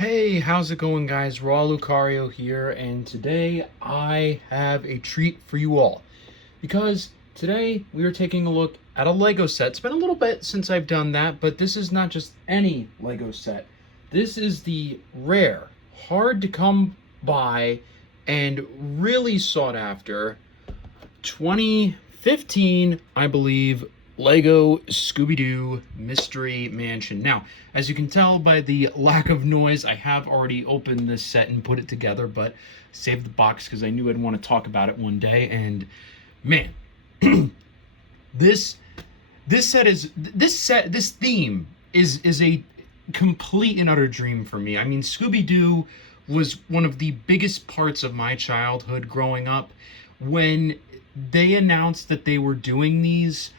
Hey, how's it going, guys? Raw Lucario here, and today I have a treat for you all. Because today we are taking a look at a Lego set. It's been a little bit since I've done that, but this is not just any Lego set. This is the rare, hard to come by, and really sought after 2015, I believe, Lego Scooby-Doo Mystery Mansion. Now, as you can tell by the lack of noise, I have already opened this set and put it together, but saved the box because I knew I'd want to talk about it one day. And man, this this theme is a complete and utter dream for me. I mean, Scooby-Doo was one of the biggest parts of my childhood growing up. When they announced that they were doing these,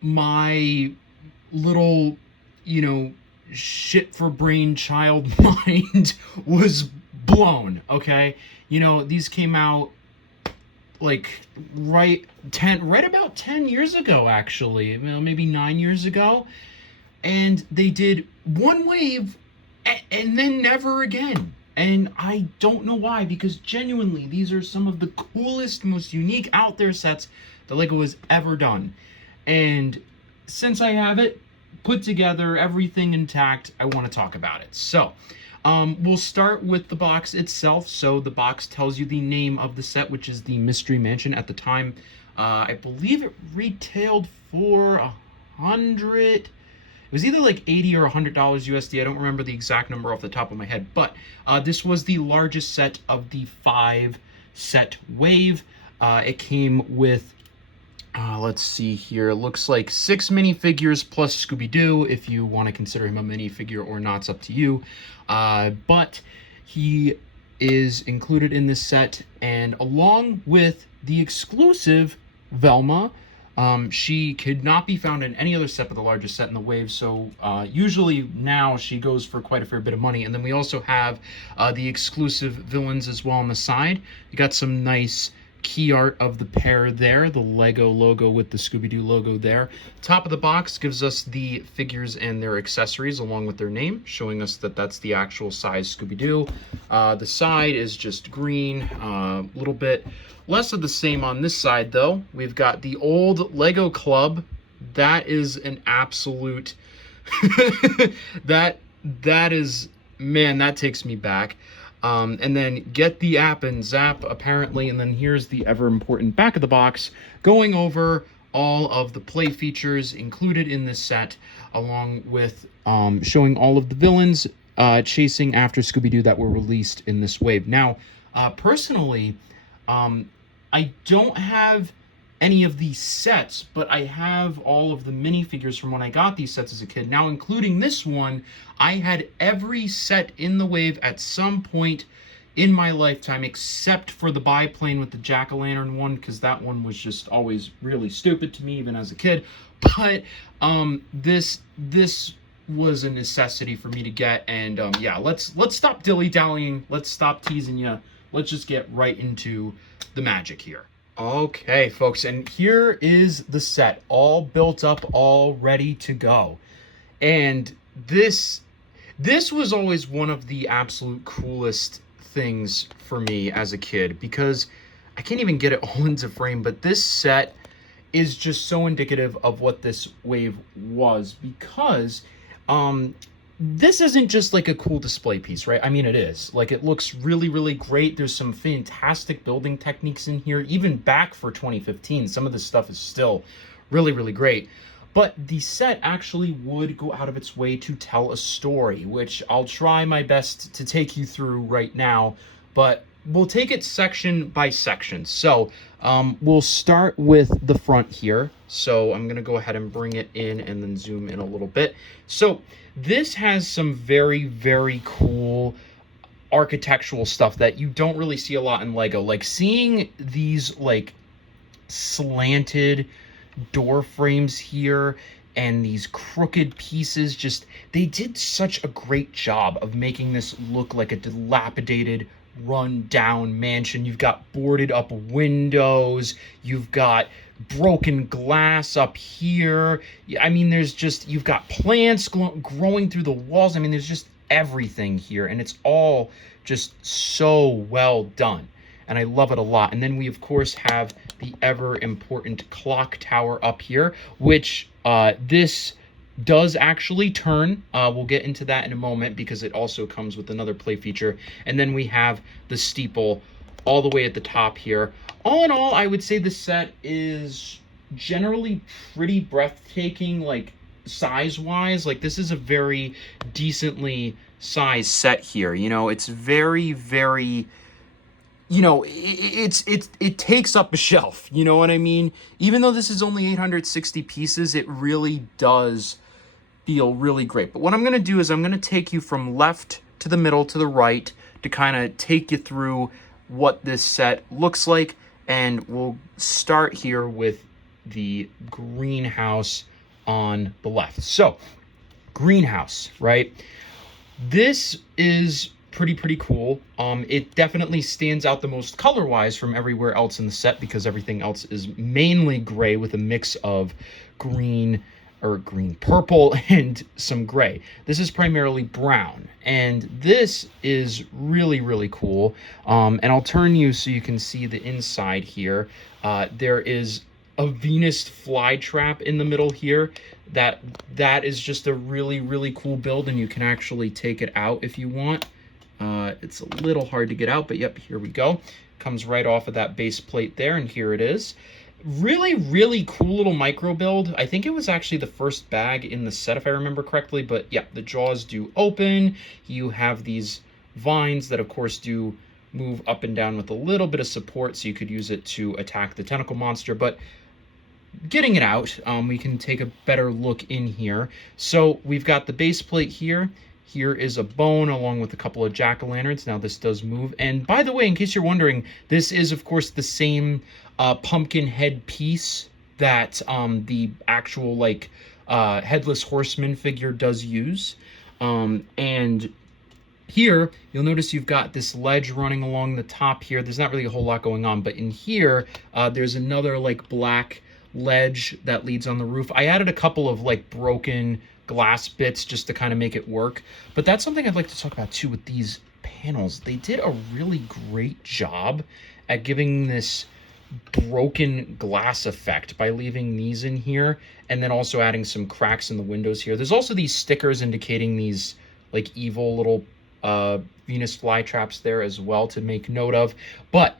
my little, shit for brain child mind was blown, okay? These came out like right about 10 years ago, actually, maybe 9 years ago, and they did one wave and then never again. And I don't know why, because genuinely, these are some of the coolest, most unique out there sets that Lego has ever done. And since I have it put together, everything intact, I want to talk about it. So, we'll start with the box itself. So the box tells you the name of the set, which is the Mystery Mansion. At the time, I believe it retailed for it was either like $80 or $100 USD. I don't remember the exact number off the top of my head, but this was the largest set of the 5-set wave. It came with, let's see here, looks like 6 minifigures plus Scooby-Doo. If you want to consider him a minifigure or not, it's up to you. But he is included in this set, and along with the exclusive Velma. She could not be found in any other set but the largest set in the wave, so usually now she goes for quite a fair bit of money. And then we also have the exclusive villains as well on the side. You got some nice key art of the pair there, the Lego logo with the Scooby-Doo logo there. Top of the box gives us the figures and their accessories along with their name, showing us that that's the actual size Scooby-Doo. The side is just green, a little bit less of the same on this side, though. We've got the old Lego Club. That is an absolute... that is... Man, that takes me back. And then Get the App and Zap, apparently. And then here's the ever-important back of the box, going over all of the play features included in this set, along with showing all of the villains chasing after Scooby-Doo that were released in this wave. Now, personally... I don't have any of these sets, but I have all of the minifigures from when I got these sets as a kid. Now, including this one, I had every set in the wave at some point in my lifetime, except for the biplane with the jack-o'-lantern one, because that one was just always really stupid to me, even as a kid. But this was a necessity for me to get, and yeah, let's stop dilly-dallying. Let's stop teasing you. Let's just get right into the magic here. Okay, folks, and here is the set, all built up, all ready to go. And this was always one of the absolute coolest things for me as a kid, because I can't even get it all into frame, but this set is just so indicative of what this wave was, because this isn't just like a cool display piece, right? I mean, it is. Like, it looks really, really great. There's some fantastic building techniques in here. Even back for 2015, some of this stuff is still really, really great. But the set actually would go out of its way to tell a story, which I'll try my best to take you through right now. But we'll take it section by section. So we'll start with the front here. So I'm going to go ahead and bring it in and then zoom in a little bit. So this has some very, very cool architectural stuff that you don't really see a lot in Lego. Like seeing these like slanted door frames here and these crooked pieces, just they did such a great job of making this look like a dilapidated, run down mansion. You've got boarded up windows, you've got broken glass up here. I mean, there's just, you've got plants growing through the walls. I mean, there's just everything here, and it's all just so well done, and I love it a lot. And then we of course have the ever important clock tower up here, which this does actually turn. We'll get into that in a moment because it also comes with another play feature. And then we have the steeple all the way at the top here. All in all, I would say the set is generally pretty breathtaking, like size-wise. Like, this is a very decently sized set here. You know, it's very, very, you know, it takes up a shelf, you know what I mean? Even though this is only 860 pieces, it really does feel really great. But what I'm going to do is I'm going to take you from left to the middle to the right to kind of take you through what this set looks like. And we'll start here with the greenhouse on the left. So, greenhouse, right? This is pretty cool. It definitely stands out the most color-wise from everywhere else in the set because everything else is mainly gray with a mix of green purple and some gray. This is primarily brown, and this is really cool. And I'll turn you so you can see the inside here. There is a Venus flytrap in the middle here. That is just a really cool build, and you can actually take it out if you want. It's a little hard to get out, but yep, here we go. Comes right off of that base plate there, and here it is. Really cool little micro build. I think it was actually the first bag in the set, if I remember correctly, but yeah, the jaws do open. You have these vines that, of course, do move up and down with a little bit of support, so you could use it to attack the tentacle monster, but getting it out, we can take a better look in here. So we've got the base plate here. Here is a bone along with a couple of jack-o'-lanterns. Now this does move. And by the way, in case you're wondering, this is, of course, the same pumpkin head piece that the actual, like, Headless Horseman figure does use. And here, you'll notice you've got this ledge running along the top here. There's not really a whole lot going on, but in here, there's another, like, black ledge that leads on the roof. I added a couple of, like, broken glass bits just to kind of make it work, but that's something I'd like to talk about too with these panels. They did a really great job at giving this broken glass effect by leaving these in here and then also adding some cracks in the windows here. There's also these stickers indicating these like evil little Venus flytraps there as well to make note of. But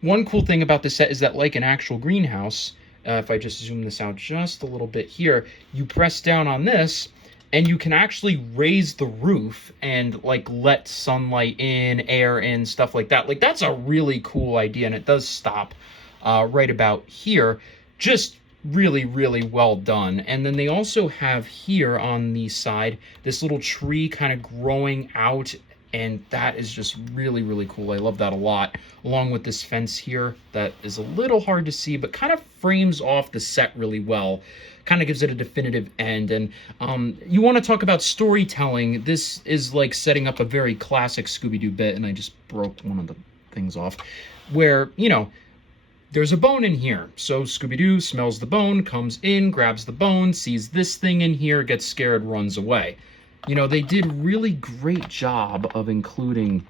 one cool thing about this set is that, like an actual greenhouse, if I just zoom this out just a little bit here, you press down on this and you can actually raise the roof and like let sunlight in, air in, stuff like that. Like, that's a really cool idea, and it does stop right about here. Just really well done. And then they also have here on the side this little tree kind of growing out, and that is just really cool. I love that a lot, along with this fence here that is a little hard to see but kind of frames off the set really well, kind of gives it a definitive end. And you want to talk about storytelling, this is like setting up a very classic Scooby-Doo bit, and I just broke one of the things off, where, you know, there's a bone in here. So Scooby-Doo smells the bone, comes in, grabs the bone, sees this thing in here, gets scared, runs away. You know, they did really great job of including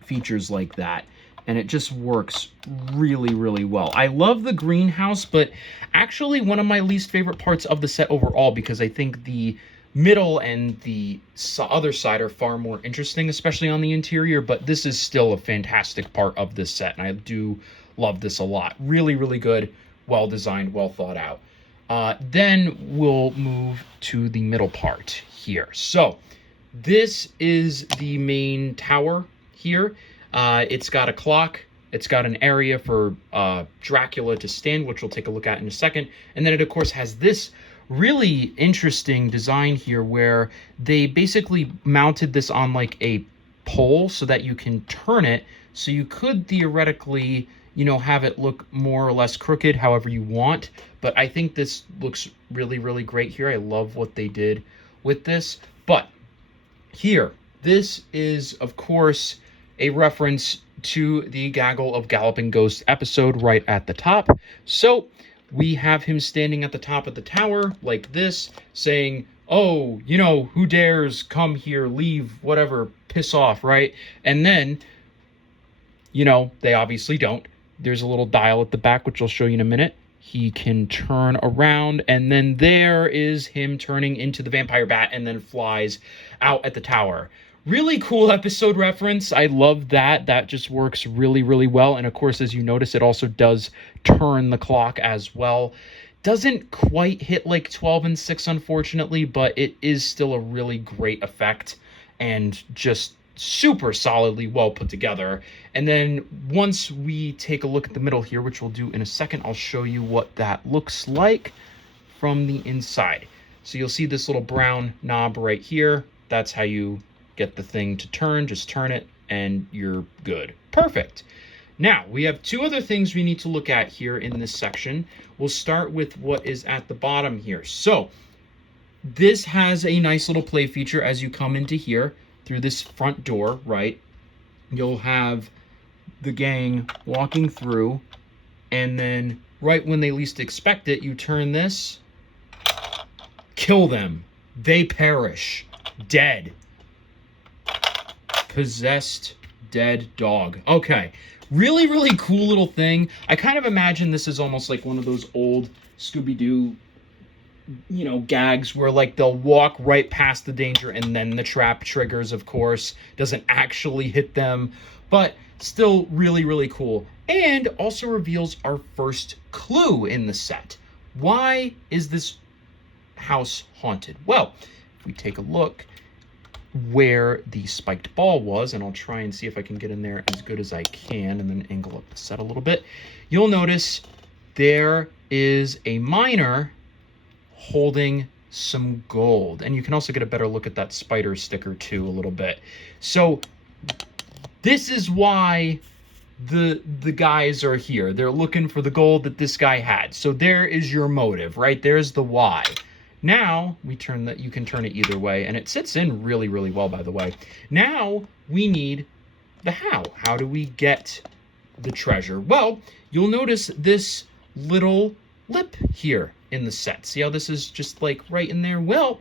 features like that, and it just works really well. I love the greenhouse, but actually one of my least favorite parts of the set overall, because I think the middle and the other side are far more interesting, especially on the interior, but this is still a fantastic part of this set, and I do love this a lot. Really good, well designed, well thought out. Then we'll move to the middle part here. So this is the main tower here. It's got a clock. It's got an area for Dracula to stand, which we'll take a look at in a second. And then it, of course, has this really interesting design here where they basically mounted this on like a pole so that you can turn it. So you could theoretically, you know, have it look more or less crooked however you want. But I think this looks really great here. I love what they did with this. But here, this is, of course, a reference to the Gaggle of Galloping Ghosts episode right at the top. So we have him standing at the top of the tower like this, saying, oh, you know, who dares come here, leave, whatever, piss off, right? And then, you know, they obviously don't. There's a little dial at the back, which I'll show you in a minute. He can turn around, and then there is him turning into the vampire bat and then flies out at the tower. Really cool episode reference. I love that. That just works really, really well. And of course, as you notice, it also does turn the clock as well. Doesn't quite hit like 12 and 6, unfortunately, but it is still a really great effect and just super solidly well put together. And then once we take a look at the middle here, which we'll do in a second, I'll show you what that looks like from the inside. So you'll see this little brown knob right here. That's how you get the thing to turn. Just turn it and you're good. Perfect. Now, we have two other things we need to look at here in this section. We'll start with what is at the bottom here. So, this has a nice little play feature as you come into here through this front door, right? You'll have the gang walking through, and then right when they least expect it, you turn this, kill them. They perish. Dead. Possessed dead dog. Okay. Really, really cool little thing. I kind of imagine this is almost like one of those old Scooby-Doo, you know, gags where like they'll walk right past the danger and then the trap triggers, of course. Doesn't actually hit them, but still really, really cool. And also reveals our first clue in the set. Why is this house haunted? Well, if we take a look where the spiked ball was, and I'll try and see if I can get in there as good as I can and then angle up the set a little bit, you'll notice there is a miner holding some gold. And you can also get a better look at that spider sticker too a little bit. So this is why the guys are here. They're looking for the gold that this guy had. So there is your motive, right? There's the why. Now, we turn that, you can turn it either way, and it sits in really, really well, by the way. Now, we need the how. How do we get the treasure? Well, you'll notice this little lip here in the set. See how this is just like right in there? Well,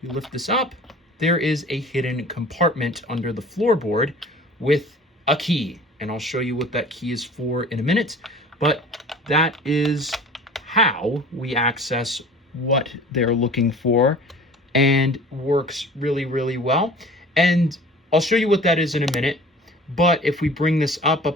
you lift this up, there is a hidden compartment under the floorboard with a key. And I'll show you what that key is for in a minute. But that is how we access what they're looking for, and works really, really well. And I'll show you what that is in a minute. But if we bring this up,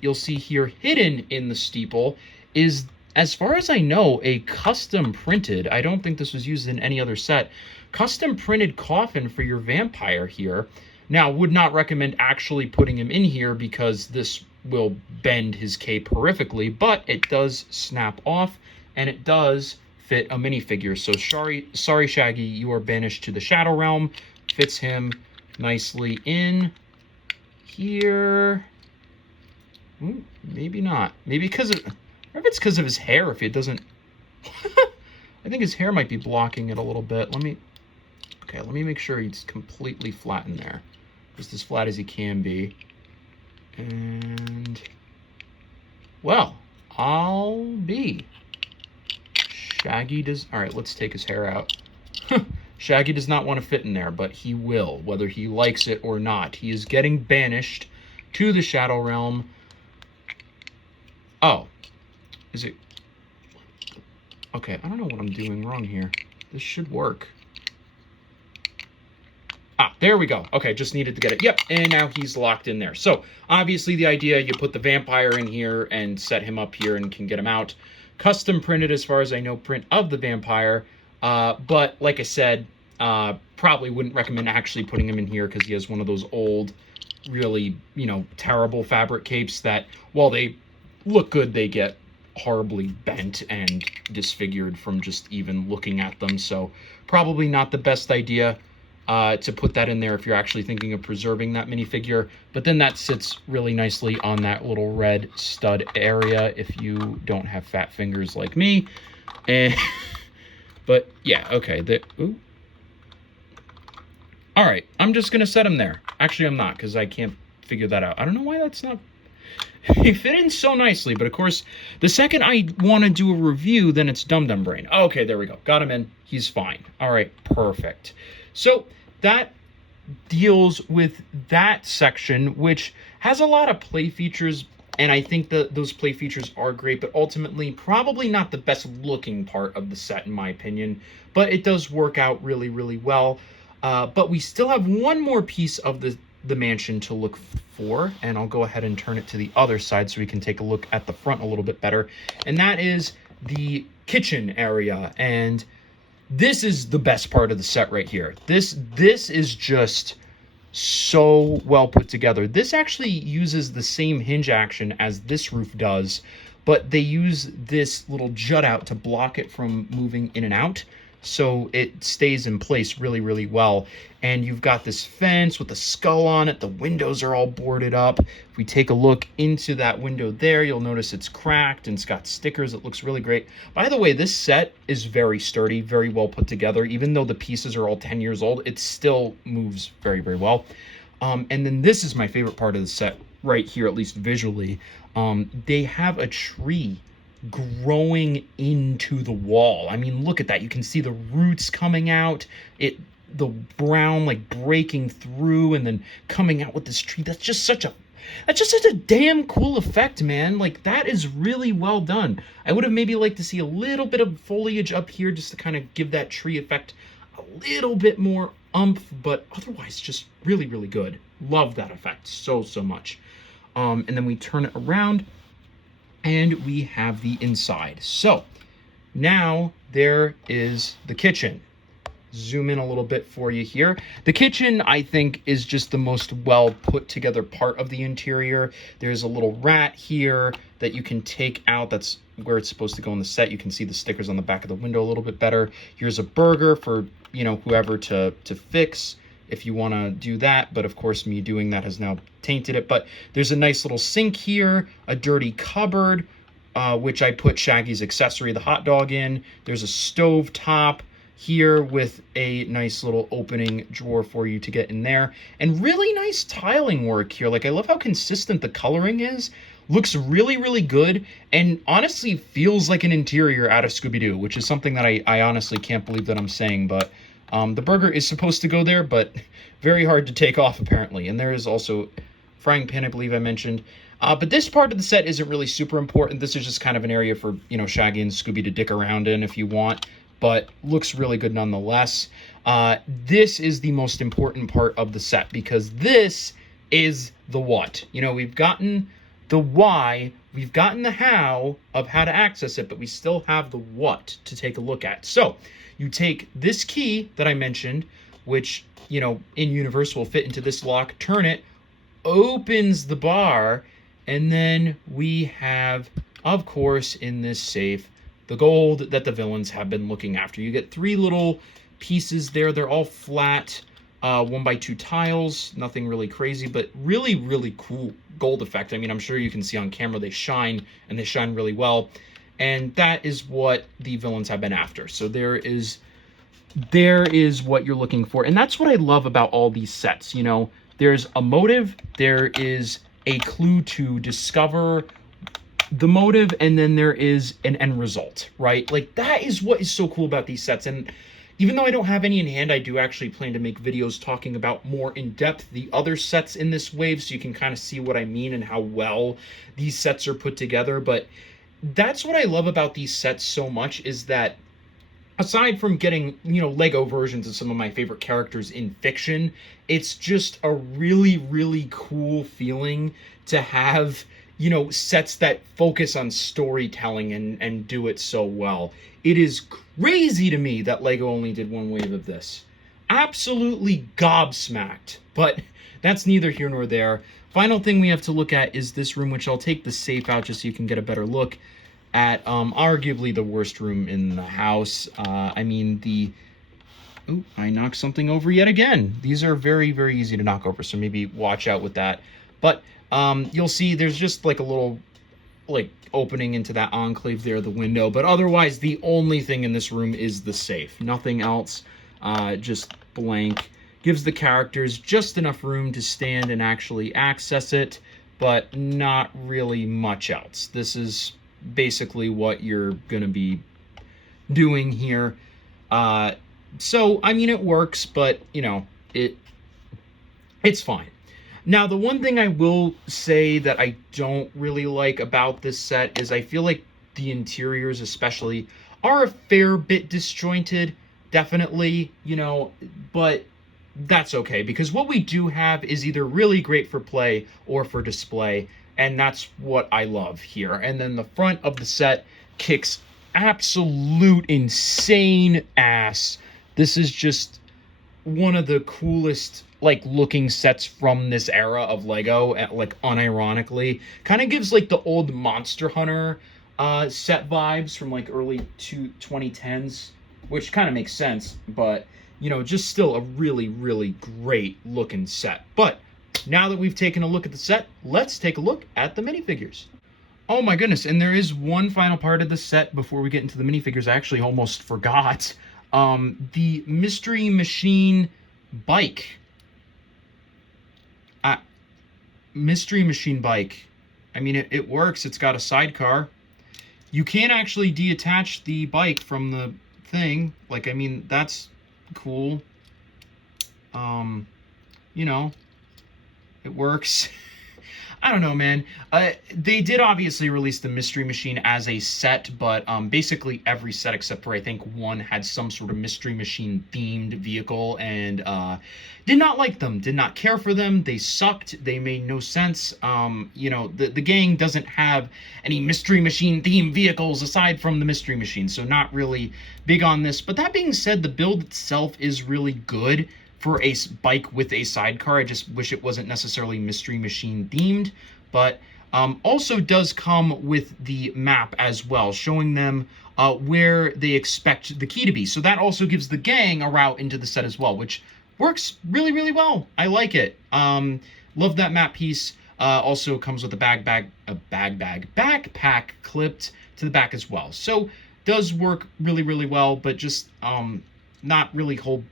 you'll see here hidden in the steeple is, as far as I know, a custom printed, I don't think this was used in any other set, custom printed coffin for your vampire here. Now, would not recommend actually putting him in here because this will bend his cape horrifically, but it does snap off, and it does fit a minifigure. So sorry, Shaggy, you are banished to the Shadow Realm. Fits him nicely in here. Ooh, maybe not. Maybe because of, or if it's because of his hair, if it doesn't. I think his hair might be blocking it a little bit. Let me make sure he's completely flat in there. Just as flat as he can be. And, well, I'll be. Shaggy does... Alright, let's take his hair out. Shaggy does not want to fit in there, but he will, whether he likes it or not. He is getting banished to the Shadow Realm. Oh. Is it... Okay, I don't know what I'm doing wrong here. This should work. Ah, there we go. Okay, just needed to get it. Yep, and now he's locked in there. So, obviously the idea, you put the vampire in here and set him up here and can get him out. Custom printed, as far as I know, print of the vampire. But, like I said, probably wouldn't recommend actually putting him in here because he has one of those old, really, you know, terrible fabric capes that, while they look good, they get horribly bent and disfigured from just even looking at them. So, probably not the best idea to put that in there if you're actually thinking of preserving that minifigure. But then that sits really nicely on that little red stud area if you don't have fat fingers like me. And but yeah, okay. Ooh. All right, I'm just gonna set him there. Actually, I'm not, because I can't figure that out. I don't know why that's not. they fit in so nicely. But of course, the second I want to do a review, then it's Dum Dum Brain. Okay, there we go. Got him in. He's fine. All right, perfect. So that deals with that section, which has a lot of play features, and I think that those play features are great, but ultimately probably not the best looking part of the set, in my opinion. But it does work out really, really well. But we still have one more piece of the mansion to look for, and I'll go ahead and turn it to the other side so we can take a look at the front a little bit better, and that is the kitchen area. And this is the best part of the set right here. This is just so well put together. This actually uses the same hinge action as this roof does, but they use this little jut out to block it from moving in and out, so it stays in place really, really well. And you've got this fence with a skull on it. The windows are all boarded up. If we take a look into that window there, you'll notice it's cracked and it's got stickers. It looks really great. By the way, this set is very sturdy, very well put together. Even though the pieces are all 10 years old, it still moves very, very well. And then this is my favorite part of the set right here, at least visually. They have a tree growing into the wall. I mean, look at that. You can see the roots coming out, the brown like breaking through and then coming out with this tree. That's just such a damn cool effect, man. Like, that is really well done. I would have maybe liked to see a little bit of foliage up here just to kind of give that tree effect a little bit more oomph, but otherwise just really, really good. Love that effect so much. And then we turn it around and we have the inside. So now there is the kitchen. Zoom in a little bit for you here. The kitchen, I think, is just the most well put together part of the interior. There's a little rat here that you can take out. That's where it's supposed to go in the set. You can see the stickers on the back of the window a little bit better. Here's a burger for, you know, whoever to fix if you want to do that. But of course, me doing that has now tainted it. But there's a nice little sink here, a dirty cupboard, which I put Shaggy's accessory, the hot dog, in. There's a stove top here with a nice little opening drawer for you to get in there, and really nice tiling work here. Like, I love how consistent the coloring is. Looks really, really good, and honestly feels like an interior out of Scooby-Doo, which is something that I honestly can't believe that I'm saying. But the burger is supposed to go there, but very hard to take off apparently. And there is also frying pan, I believe I mentioned. But this part of the set isn't really super important. This is just kind of an area for, you know, Shaggy and Scooby to dick around in if you want, but looks really good nonetheless. This is the most important part of the set, because this is the what. You know, we've gotten the why, we've gotten the how of how to access it, but we still have the what to take a look at. So you take this key that I mentioned, which, you know, in universe will fit into this lock, turn it, opens the bar, and then we have, of course, in this safe, the gold that the villains have been looking after. You get 3 little pieces there. They're all flat, 1x2 tiles. Nothing really crazy, but really, really cool gold effect. I mean, I'm sure you can see on camera they shine, and they shine really well. And that is what the villains have been after. So there is what you're looking for. And that's what I love about all these sets. You know, there's a motive, there is a clue to discover the motive, and then there is an end result, right? Like, that is what is so cool about these sets. And even though I don't have any in hand, I do actually plan to make videos talking about more in depth the other sets in this wave, so you can kind of see what I mean and how well these sets are put together. But that's what I love about these sets so much, is that aside from getting, you know, Lego versions of some of my favorite characters in fiction, it's just a really, really cool feeling to have, you know, sets that focus on storytelling and do it so well. It is crazy to me that Lego only did one wave of this. Absolutely gobsmacked, but that's neither here nor there. Final thing we have to look at is this room, which I'll take the safe out just so you can get a better look at arguably the worst room in the house. I mean, Ooh, I knocked something over yet again. These are very, very easy to knock over, so maybe watch out with that. But you'll see there's just like a little like opening into that enclave there, the window. But otherwise, the only thing in this room is the safe. Nothing else, just blank. Gives the characters just enough room to stand and actually access it. but not really much else. This is basically what you're going to be doing here. So, I mean, it works, but, you know, it's fine. Now, the one thing I will say that I don't really like about this set is I feel like the interiors especially are a fair bit disjointed, definitely, you know, but that's okay, because what we do have is either really great for play or for display, and that's what I love here. And then the front of the set kicks absolute insane ass. This is just one of the coolest like looking sets from this era of Lego, like unironically. Kind of gives like the old Monster Hunter set vibes from like early 2010s, which kind of makes sense, but you know, just still a really, really great looking set. But now that we've taken a look at the set, let's take a look at the minifigures. Oh my goodness, and there is one final part of the set before we get into the minifigures. I actually almost forgot. The Mystery Machine bike. Mystery Machine bike. I mean, it works. It's got a sidecar. You can actually detach the bike from the thing. Like, I mean, that's cool. You know, it works. I don't know, man. They did obviously release the Mystery Machine as a set, but basically every set except for I think one had some sort of Mystery Machine themed vehicle, and did not like them, did not care for them. They sucked. They made no sense. You know, the gang doesn't have any Mystery Machine themed vehicles aside from the Mystery Machine, so not really big on this. But that being said, the build itself is really good for a bike with a sidecar. I just wish it wasn't necessarily Mystery Machine themed, but also does come with the map as well, showing them where they expect the key to be. So that also gives the gang a route into the set as well, which works really, really well. I like it. Love that map piece. Also comes with a backpack clipped to the back as well. So does work really, really well, but just not really hold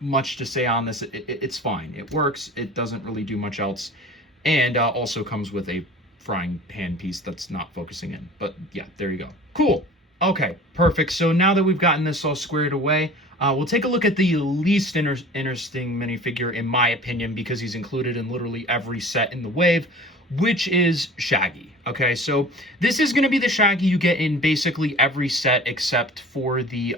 much to say on this. It's fine. It works. It doesn't really do much else, and also comes with a frying pan piece that's not focusing in. But yeah, there you go. Cool. Okay, perfect. So now that we've gotten this all squared away, we'll take a look at the least interesting minifigure, in my opinion, because he's included in literally every set in the wave, which is Shaggy. Okay, so this is going to be the Shaggy you get in basically every set except for the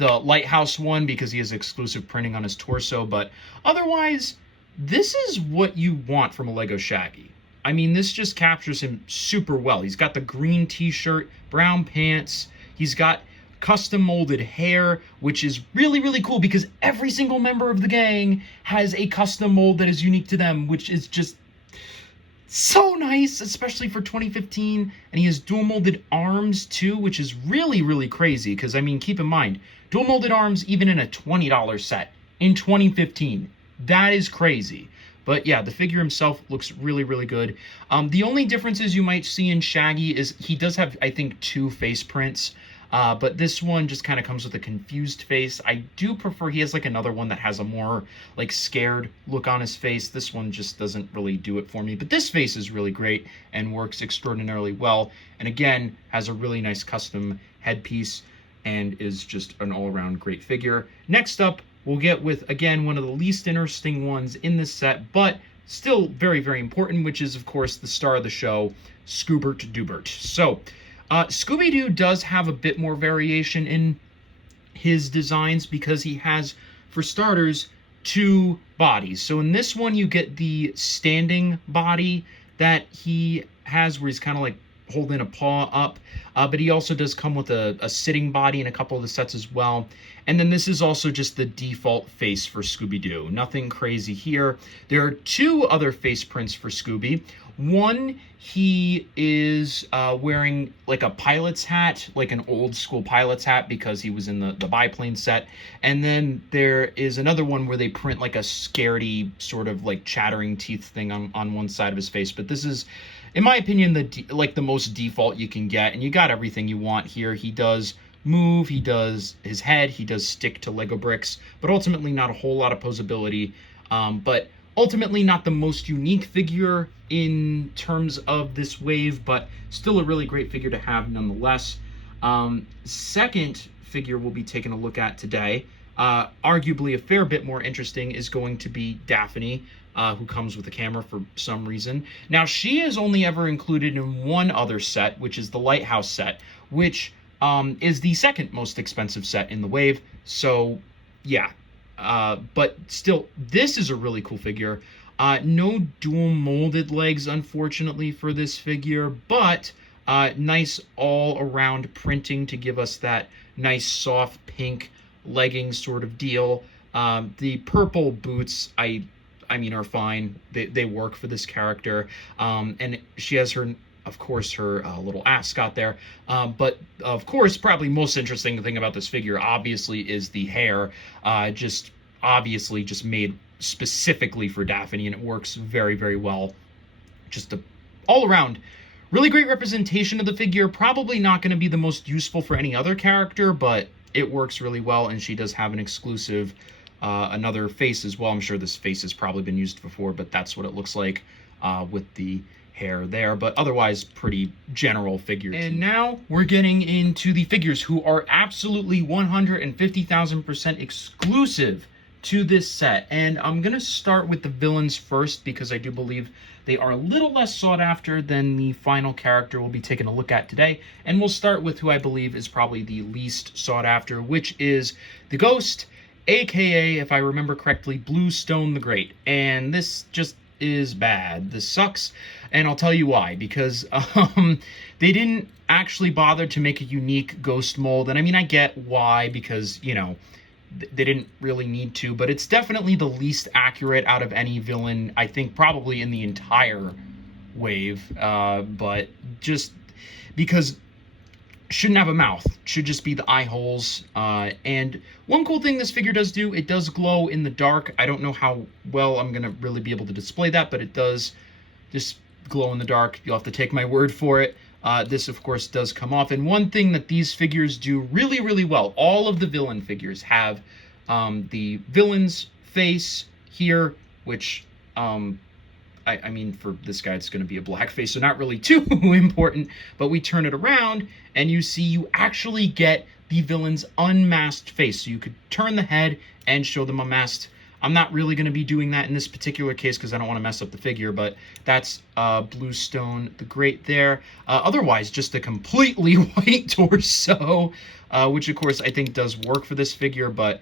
Lighthouse one, because he has exclusive printing on his torso. But otherwise, this is what you want from a Lego Shaggy. I mean, this just captures him super well. He's got the green t-shirt, brown pants. He's got custom molded hair, which is really, really cool because every single member of the gang has a custom mold that is unique to them, which is just so nice, especially for 2015. And he has dual molded arms too, which is really, really crazy because, I mean, keep in mind, dual molded arms even in a $20 set in 2015. That is crazy. But yeah, the figure himself looks really, really good. The only differences you might see in Shaggy is he does have, I think, 2 face prints. But this one just kind of comes with a confused face. I do prefer, he has like another one that has a more like scared look on his face. This one just doesn't really do it for me. But this face is really great and works extraordinarily well. And again, has a really nice custom headpiece and is just an all-around great figure. Next up, we'll get with, again, one of the least interesting ones in this set, but still very, very important, which is, of course, the star of the show, Scoobert Doobert. So, Scooby-Doo does have a bit more variation in his designs because he has, for starters, 2 bodies. So in this one, you get the standing body that he has where he's kind of like holding a paw up, but he also does come with a sitting body in a couple of the sets as well. And then this is also just the default face for Scooby-Doo. Nothing crazy here. There are 2 other face prints for Scooby. One, he is wearing like a pilot's hat, like an old school pilot's hat, because he was in the biplane set. And then there is another one where they print like a scaredy sort of like chattering teeth thing on one side of his face. But this is, in my opinion, the most default you can get, and you got everything you want here. He does move, he does his head, he does stick to Lego bricks, but ultimately not a whole lot of posability. But Ultimately not the most unique figure in terms of this wave, but still a really great figure to have nonetheless. Second figure we'll be taking a look at today, arguably a fair bit more interesting, is going to be Daphne, who comes with a camera for some reason. Now, she is only ever included in one other set, which is the Lighthouse set, which is the second most expensive set in the wave. So, yeah. But still, this is a really cool figure. No dual molded legs, unfortunately, for this figure, but nice all-around printing to give us that nice soft pink legging sort of deal. The purple boots, I mean, are fine. They work for this character. And she has her, of course, her little ascot there. But of course, probably most interesting thing about this figure, obviously, is the hair. Just obviously just made specifically for Daphne, and it works very, very well. Just a all around really great representation of the figure. Probably not going to be the most useful for any other character, but it works really well, and she does have an exclusive another face as well. I'm sure this face has probably been used before, but that's what it looks like with the hair there. But otherwise, pretty general figure. And now we're getting into the figures who are absolutely 150,000% exclusive to this set. And I'm going to start with the villains first, because I do believe they are a little less sought after than the final character we'll be taking a look at today. And we'll start with who I believe is probably the least sought after, which is the Ghost, aka, if I remember correctly, Bluestone the Great. And this just is bad. This sucks, and I'll tell you why. Because they didn't actually bother to make a unique Ghost mold. And I mean, I get why, because, you know, they didn't really need to, but it's definitely the least accurate out of any villain, I think, probably in the entire wave. But just because shouldn't have a mouth, should just be the eye holes. And one cool thing this figure does do, it does glow in the dark. I don't know how well I'm gonna really be able to display that, but it does just glow in the dark. You'll have to take my word for it. This, of course, does come off. And one thing that these figures do really, really well, all of the villain figures have the villain's face here, which, I mean, for this guy, it's going to be a black face, so not really too important. But we turn it around, and you see you actually get the villain's unmasked face. So you could turn the head and show them unmasked. I'm not really going to be doing that in this particular case because I don't want to mess up the figure, but that's Bluestone the Great there. Otherwise, just a completely white torso, which, of course, I think does work for this figure, but,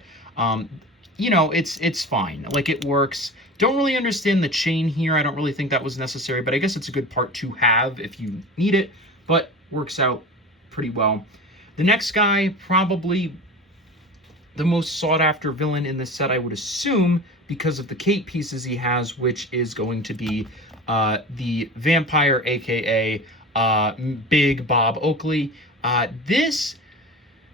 you know, it's fine. Like, it works. Don't really understand the chain here. I don't really think that was necessary, but I guess it's a good part to have if you need it, but works out pretty well. The next guy, probably the most sought-after villain in this set, I would assume, because of the cape pieces he has, which is going to be the Vampire, aka Big Bob Oakley. This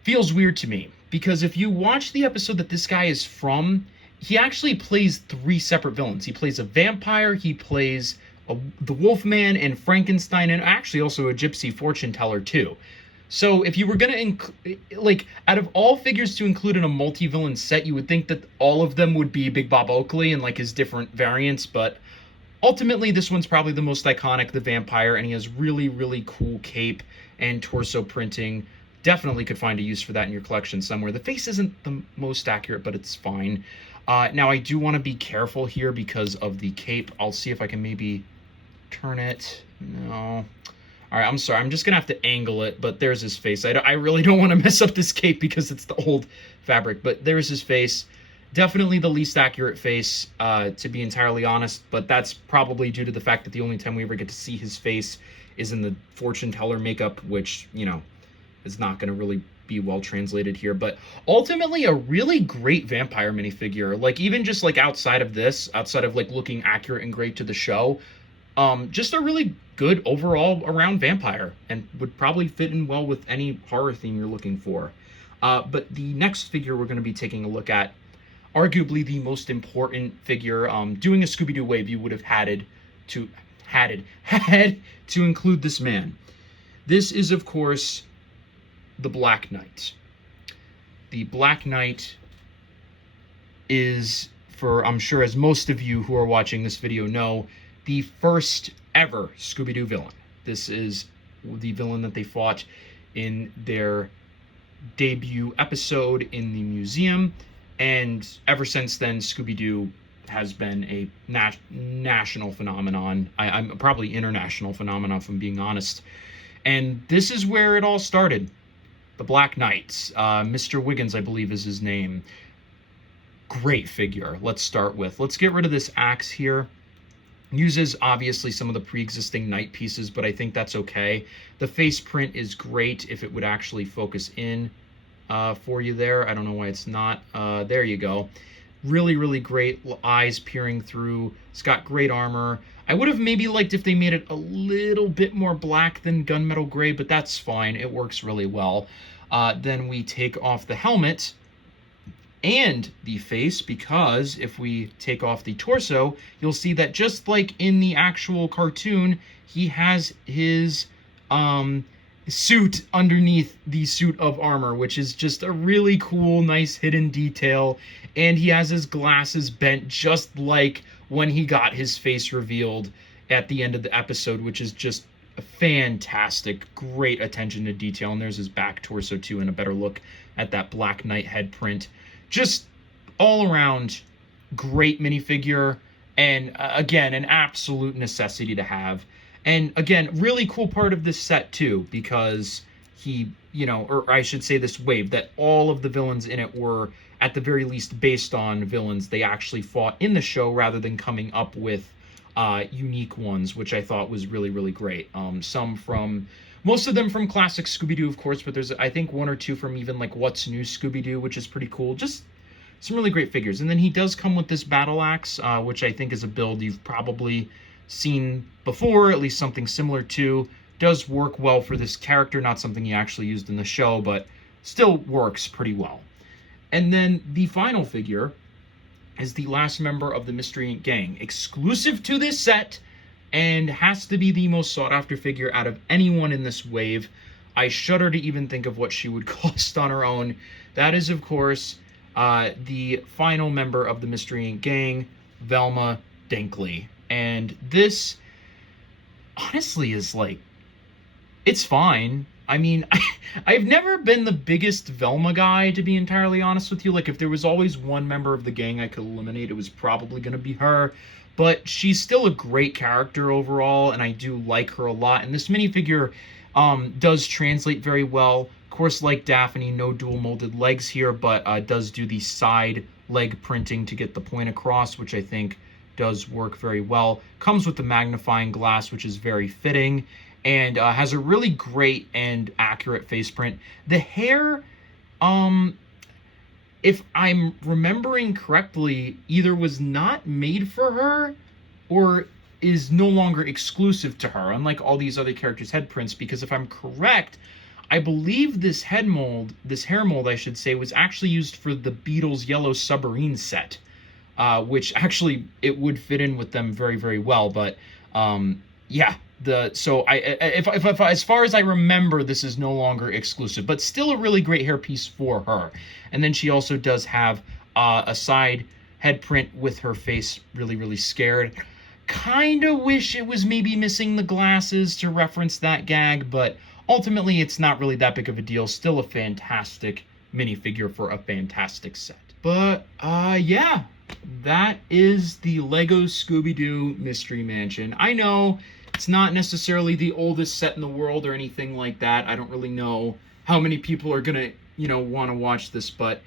feels weird to me, because if you watch the episode that this guy is from, he actually plays 3 separate villains. He plays a vampire, he plays the Wolfman and Frankenstein, and actually also a gypsy fortune teller too. So if you were going to, like, out of all figures to include in a multi-villain set, you would think that all of them would be Big Bob Oakley and, like, his different variants, but ultimately this one's probably the most iconic, the vampire, and he has really, really cool cape and torso printing. Definitely could find a use for that in your collection somewhere. The face isn't the most accurate, but it's fine. Now, I do want to be careful here because of the cape. I'll see if I can maybe turn it. No. All right, I'm sorry. I'm just going to have to angle it, but there's his face. I really don't want to mess up this cape because it's the old fabric, but there's his face. Definitely the least accurate face, to be entirely honest, but that's probably due to the fact that the only time we ever get to see his face is in the fortune teller makeup, which, you know, is not going to really be well translated here. But ultimately, a really great vampire minifigure. Like, even just, like, outside of this, outside of, like, looking accurate and great to the show, just a really good overall around vampire, and would probably fit in well with any horror theme you're looking for. But the next figure we're going to be taking a look at, arguably the most important figure, doing a Scooby-Doo wave, you would have had to include this man. This is, of course, the Black Knight. The Black Knight is, for, I'm sure as most of you who are watching this video know, the first ever Scooby-Doo villain. This is the villain that they fought in their debut episode in the museum, and ever since then, Scooby-Doo has been a national phenomenon. I'm probably international phenomenon, if I'm being honest. And this is where it all started. The Black Knights. Mr. Wiggins, I believe, is his name. Great figure. Let's start with. Let's get rid of this axe here. Uses, obviously, some of the pre-existing knight pieces, but I think that's okay. The face print is great if it would actually focus in for you there. I don't know why it's not. There you go. Really, really great. Eyes peering through. It's got great armor. I would have maybe liked if they made it a little bit more black than gunmetal gray, but that's fine. It works really well. Then we take off the helmet and the face, because if we take off the torso, you'll see that just like in the actual cartoon, he has his suit underneath the suit of armor, which is just a really cool, nice hidden detail. And he has his glasses bent just like when he got his face revealed at the end of the episode, which is just a fantastic, great attention to detail. And there's his back torso too, and a better look at that Black Knight head print. Just all around great minifigure, and again, an absolute necessity to have. And again, really cool part of this set too, because he, you know, or I should say this wave, that all of the villains in it were at the very least based on villains they actually fought in the show, rather than coming up with unique ones, which I thought was really, really great. Most of them from classic Scooby-Doo, of course, but there's, I think, one or two from even like What's New Scooby-Doo, which is pretty cool. Just some really great figures. And then he does come with this battle axe, which I think is a build you've probably seen before, at least something similar to. Does work well for this character, not something he actually used in the show, but still works pretty well. And then the final figure is the last member of the Mystery Inc. gang, exclusive to this set, and has to be the most sought-after figure out of anyone in this wave. I shudder to even think of what she would cost on her own. That is, of course, the final member of the Mystery Inc. gang, Velma Dinkley. And this, honestly, is like, it's fine. I mean, I've never been the biggest Velma guy, to be entirely honest with you. Like, if there was always one member of the gang I could eliminate, it was probably going to be her. But she's still a great character overall, and I do like her a lot. And this minifigure does translate very well. Of course, like Daphne, no dual molded legs here, but does do the side leg printing to get the point across, which I think does work very well. Comes with the magnifying glass, which is very fitting, and has a really great and accurate face print. The hair, if I'm remembering correctly, either was not made for her or is no longer exclusive to her, unlike all these other characters' head prints, because if I'm correct, I believe this hair mold, I should say, was actually used for the Beatles' Yellow Submarine set, which actually, it would fit in with them very, very well. But yeah, if as far as I remember, this is no longer exclusive, but still a really great hairpiece for her. And then she also does have a side head print with her face really, really scared. Kind of wish it was maybe missing the glasses to reference that gag, but ultimately it's not really that big of a deal. Still a fantastic minifigure for a fantastic set. But yeah, that is the Lego Scooby-Doo Mystery Mansion. I know it's not necessarily the oldest set in the world or anything like that. I don't really know how many people are gonna, want to watch this, but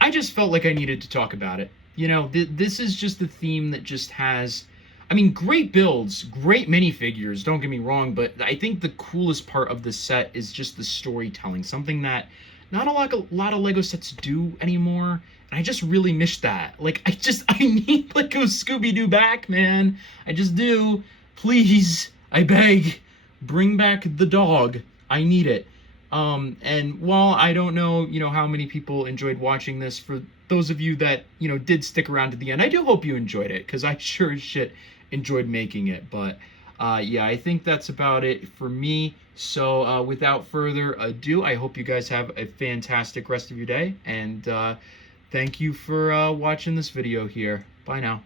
I just felt like I needed to talk about it. This is just a theme that just has, I mean, great builds, great minifigures, don't get me wrong, but I think the coolest part of this set is just the storytelling, something that not a lot of Lego sets do anymore, and I just really miss that. Like, I need Lego Scooby-Doo back, man. I just do. Please, I beg, bring back the dog. I need it. And while I don't know, how many people enjoyed watching this, for those of you that, did stick around to the end, I do hope you enjoyed it, because I sure as shit enjoyed making it. But yeah, I think that's about it for me. So without further ado, I hope you guys have a fantastic rest of your day, and thank you for watching this video here. Bye now.